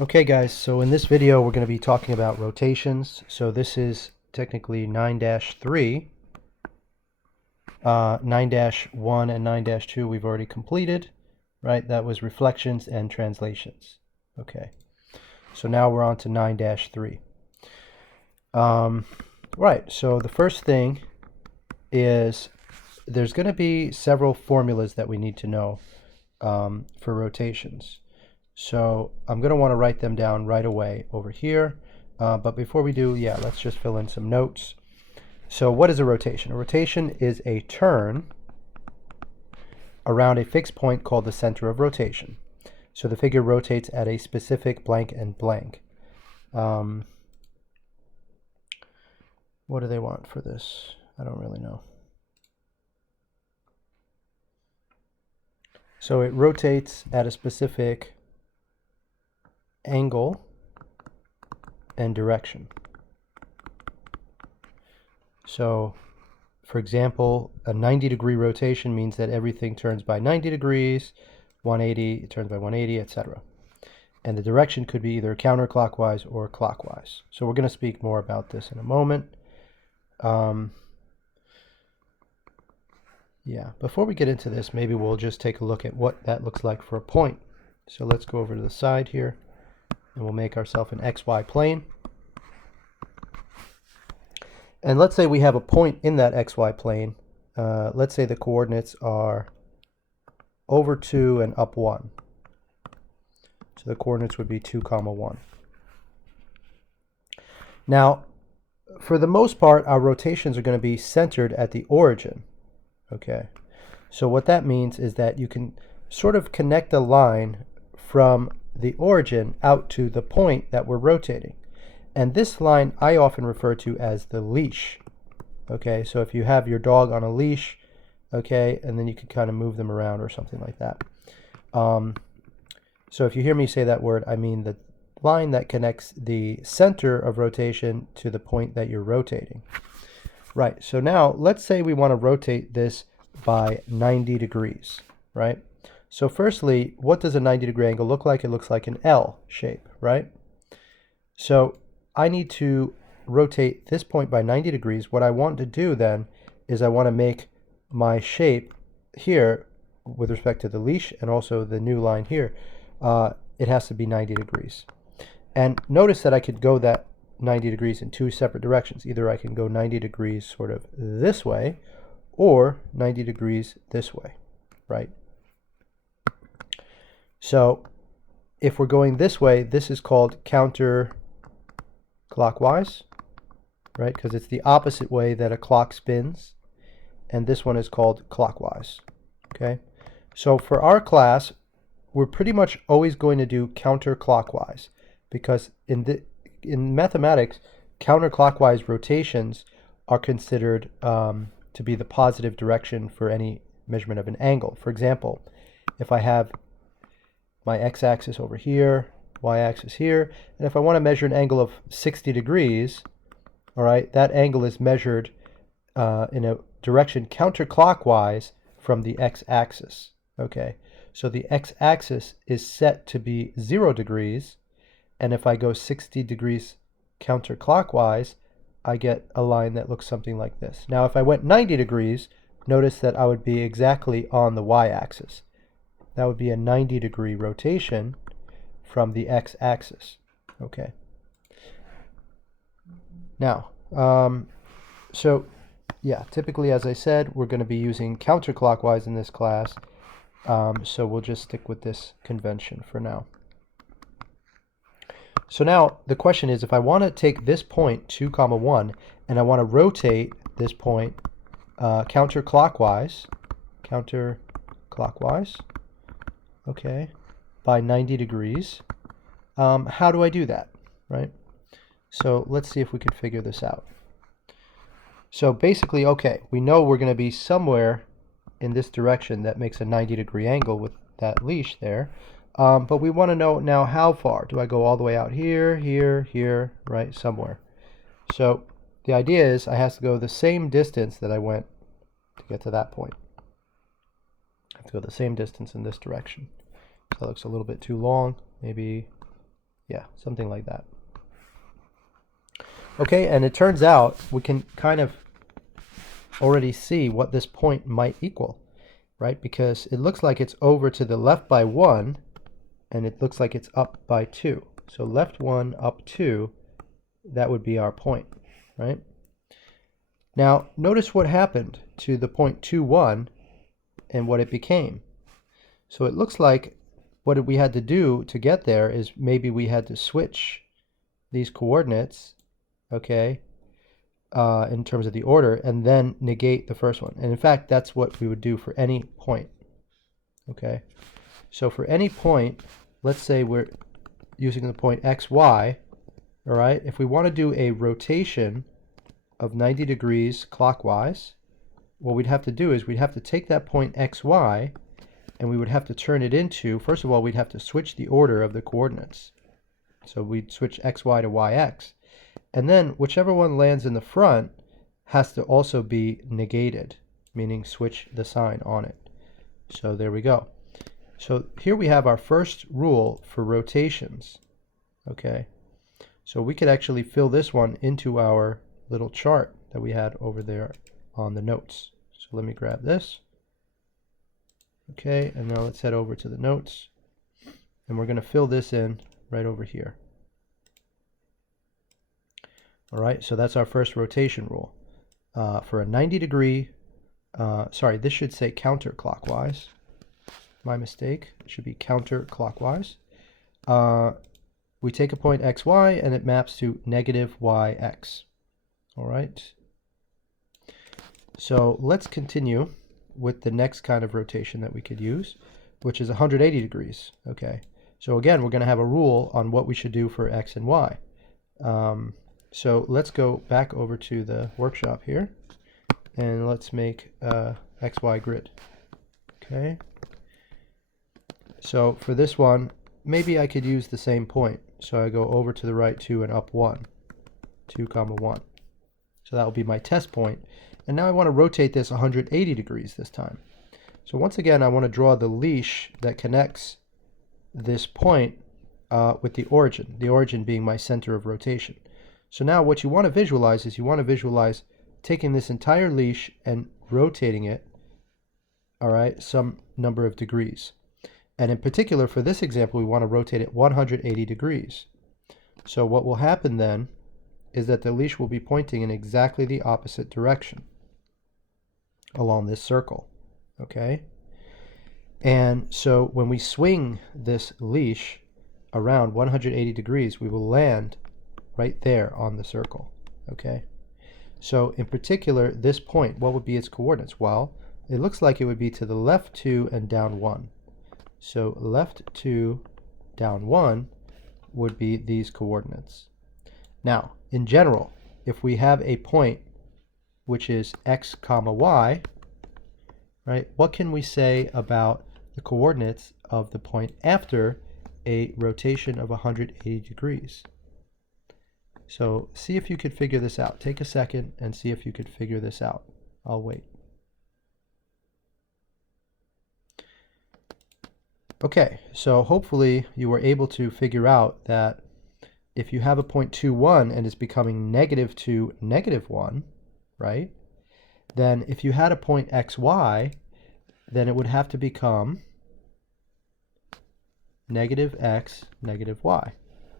Okay guys, so in this video we're going to be talking about rotations. So this is technically 9-3. 9-1 and 9-2 we've already completed, right? That was reflections and translations. Okay, so now we're on to 9-3. Right, so the first thing is there's going to be several formulas that we need to know for rotations. So I'm going to want to write them down right away over here. But before we do, let's just fill in some notes. So what is a rotation? A rotation is a turn around a fixed point called the center of rotation. So the figure rotates at a specific blank and blank. What do they want for this? I don't really know. So it rotates at a specific angle and direction. So, for example, a 90-degree rotation means that everything turns by 90 degrees, 180, it turns by 180, etc. And the direction could be either counterclockwise or clockwise. So we're going to speak more about this in a moment. Before we get into this, maybe we'll just take a look at what that looks like for a point. So let's go over to the side here, and we'll make ourselves an XY plane. And let's say we have a point in that XY plane. Let's say the coordinates are over 2 and up 1. So the coordinates would be 2, 1. Now, for the most part, our rotations are going to be centered at the origin. Okay, so what that means is that you can sort of connect a line from the origin out to the point that we're rotating. And this line I often refer to as the leash. Okay, so if you have your dog on a leash, okay, and then you can kind of move them around or something like that. So if you hear me say that word, I mean the line that connects the center of rotation to the point that you're rotating. Right, so now let's say we want to rotate this by 90 degrees, right? So firstly, what does a 90-degree angle look like? It looks like an L shape, right? So I need to rotate this point by 90 degrees. What I want to do then is I want to make my shape here with respect to the leash and also the new line here. It has to be 90 degrees. And notice that I could go that 90 degrees in two separate directions. Either I can go 90 degrees sort of this way or 90 degrees this way, right? So if we're going this way, this is called counterclockwise, right? Because it's the opposite way that a clock spins. And this one is called clockwise, okay? So for our class, we're pretty much always going to do counterclockwise because in mathematics, counterclockwise rotations are considered to be the positive direction for any measurement of an angle. For example, if I have my x-axis over here, y-axis here, and if I want to measure an angle of 60 degrees, all right, that angle is measured in a direction counterclockwise from the x-axis, okay? So the x-axis is set to be 0 degrees, and if I go 60 degrees counterclockwise, I get a line that looks something like this. Now, if I went 90 degrees, notice that I would be exactly on the y-axis. That would be a 90-degree rotation from the x-axis. Okay. Now, typically, as I said, we're going to be using counterclockwise in this class. So we'll just stick with this convention for now. So now the question is, if I want to take this point 2, 1, and I want to rotate this point counterclockwise, okay, by 90 degrees, how do I do that, right? So let's see if we can figure this out. So basically, okay, we know we're going to be somewhere in this direction that makes a 90-degree angle with that leash there. But we want to know now how far. Do I go all the way out here, here, here, right, somewhere? So the idea is I have to go the same distance that I went to get to that point. I have to go the same distance in this direction. So that looks a little bit too long. Maybe Yeah, something like that. Okay, and it turns out we can kind of already see what this point might equal, right? Because it looks like it's over to the left by 1, and it looks like it's up by 2. So left 1, up 2, that would be our point, right? Now, notice what happened to the point 2, 1 and what it became. So it looks like what we had to do to get there is maybe we had to switch these coordinates, okay, in terms of the order, and then negate the first one. And in fact, that's what we would do for any point, okay? So for any point, let's say we're using the point xy, all right? If we want to do a rotation of 90 degrees clockwise, what we'd have to do is we'd have to take that point xy and we would have to turn it into, first of all, we'd have to switch the order of the coordinates. So we'd switch xy to yx. And then whichever one lands in the front has to also be negated, meaning switch the sign on it. So there we go. So here we have our first rule for rotations. Okay. So we could actually fill this one into our little chart that we had over there on the notes. So let me grab this. Okay, and now let's head over to the notes. And we're going to fill this in right over here. All right, so that's our first rotation rule. For a 90 degree, sorry, this should say counterclockwise. My mistake. It should be counterclockwise. We take a point xy and it maps to negative yx. All right. So let's continue with the next kind of rotation that we could use, which is 180 degrees. Okay. So again, we're going to have a rule on what we should do for x and y. So let's go back over to the workshop here, and let's make a XY grid. Okay. So for this one, maybe I could use the same point. So I go over to the right 2 and up 1, 2, 1. So that will be my test point. And now I want to rotate this 180 degrees this time. So once again, I want to draw the leash that connects this point with the origin being my center of rotation. So now what you want to visualize is you want to visualize taking this entire leash and rotating it, all right, some number of degrees. And in particular, for this example, we want to rotate it 180 degrees. So what will happen then is that the leash will be pointing in exactly the opposite direction along this circle, okay? And so when we swing this leash around 180 degrees, we will land right there on the circle, okay? So in particular, this point, what would be its coordinates? Well, it looks like it would be to the left 2 and down 1. So left 2, down 1 would be these coordinates. Now, in general, if we have a point which is x comma y, right, what can we say about the coordinates of the point after a rotation of 180 degrees? So see if you could figure this out. Take a second and see if you could figure this out. I'll wait. Okay, so hopefully you were able to figure out that if you have a point 2, 1 and it's becoming negative 2, negative 1, right? Then if you had a point xy, then it would have to become negative x, negative y,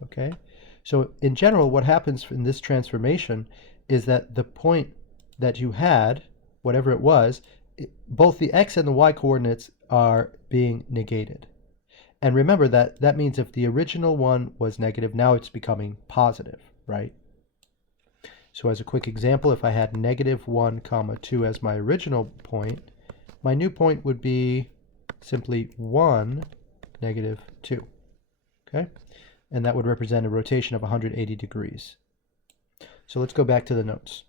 okay? So in general, what happens in this transformation is that the point that you had, whatever it was, both the x and the y coordinates are being negated. And remember that that means if the original one was negative, now it's becoming positive, right? So as a quick example, if I had negative 1, 2 as my original point, my new point would be simply 1, negative 2, okay? And that would represent a rotation of 180 degrees. So let's go back to the notes.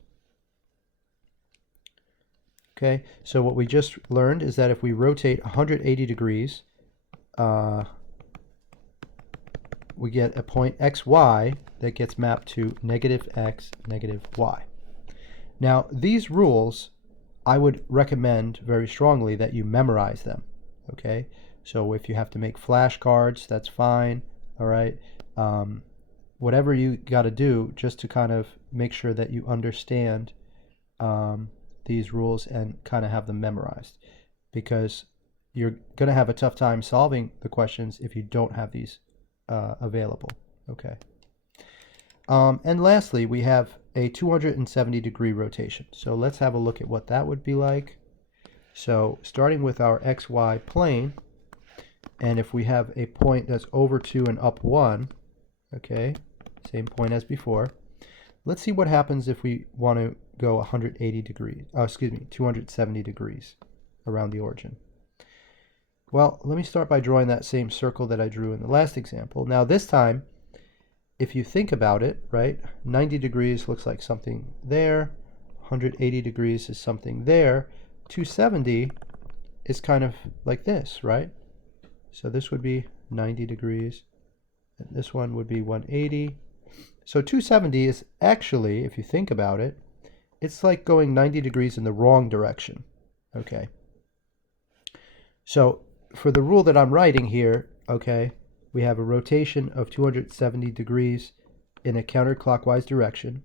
Okay, so what we just learned is that if we rotate 180 degrees, we get a point xy that gets mapped to negative x, negative y. Now, these rules, I would recommend very strongly that you memorize them, okay? So if you have to make flashcards, that's fine. all right? Whatever you got to do just to kind of make sure that you understand these rules and kind of have them memorized, because you're going to have a tough time solving the questions if you don't have these available, okay? And lastly, we have a 270-degree rotation. So let's have a look at what that would be like. So starting with our XY plane, and if we have a point that's over 2 and up 1, okay, same point as before, let's see what happens if we want to go 180 degrees, 270 degrees around the origin. Well, let me start by drawing that same circle that I drew in the last example. Now this time, if you think about it, right, 90 degrees looks like something there, 180 degrees is something there, 270 is kind of like this, right? So this would be 90 degrees, and this one would be 180. So 270 is actually, if you think about it, it's like going 90 degrees in the wrong direction, okay? So for the rule that I'm writing here, okay, we have a rotation of 270 degrees in a counterclockwise direction.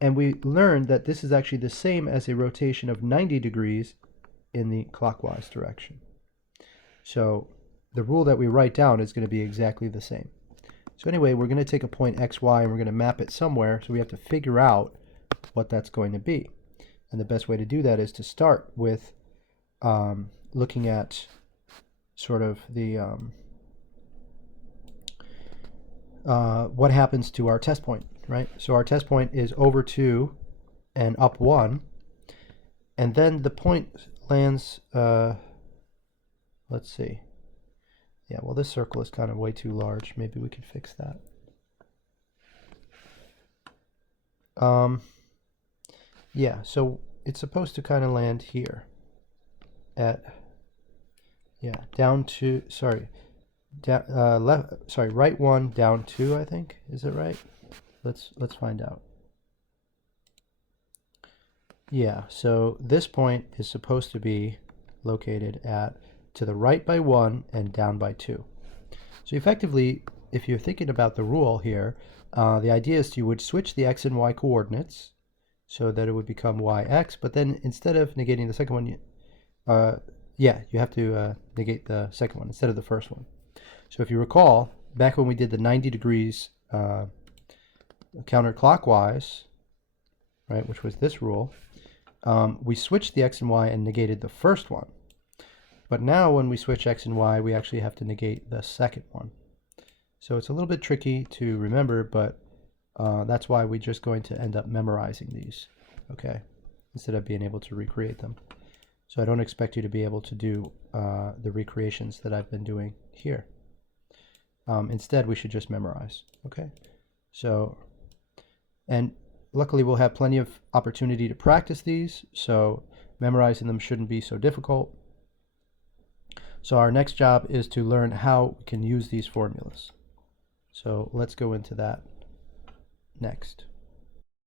And we learned that this is actually the same as a rotation of 90 degrees in the clockwise direction. So the rule that we write down is going to be exactly the same. So anyway, we're going to take a point XY and we're going to map it somewhere. So we have to figure out what that's going to be. And the best way to do that is to start with looking at sort of the what happens to our test point, right? So our test point is over 2 and up 1, and then the point lands, let's see. Yeah, well, this circle is kind of way too large. Maybe we could fix that. Yeah, so it's supposed to kind of land here at, yeah, down to, sorry, right 1, down 2, I think. Is it right? Let's find out. Yeah, so this point is supposed to be located at to the right by 1 and down by 2. So effectively, if you're thinking about the rule here, the idea is you would switch the x and y coordinates so that it would become yx, but then instead of negating the second one, you have to negate the second one instead of the first one. So if you recall, back when we did the 90 degrees counterclockwise, right, which was this rule, we switched the x and y and negated the first one. But now when we switch x and y, we actually have to negate the second one. So it's a little bit tricky to remember, but that's why we're just going to end up memorizing these, okay, instead of being able to recreate them. So I don't expect you to be able to do the recreations that I've been doing here. Instead, we should just memorize, okay? So, and luckily we'll have plenty of opportunity to practice these, so memorizing them shouldn't be so difficult. So our next job is to learn how we can use these formulas. So let's go into that next.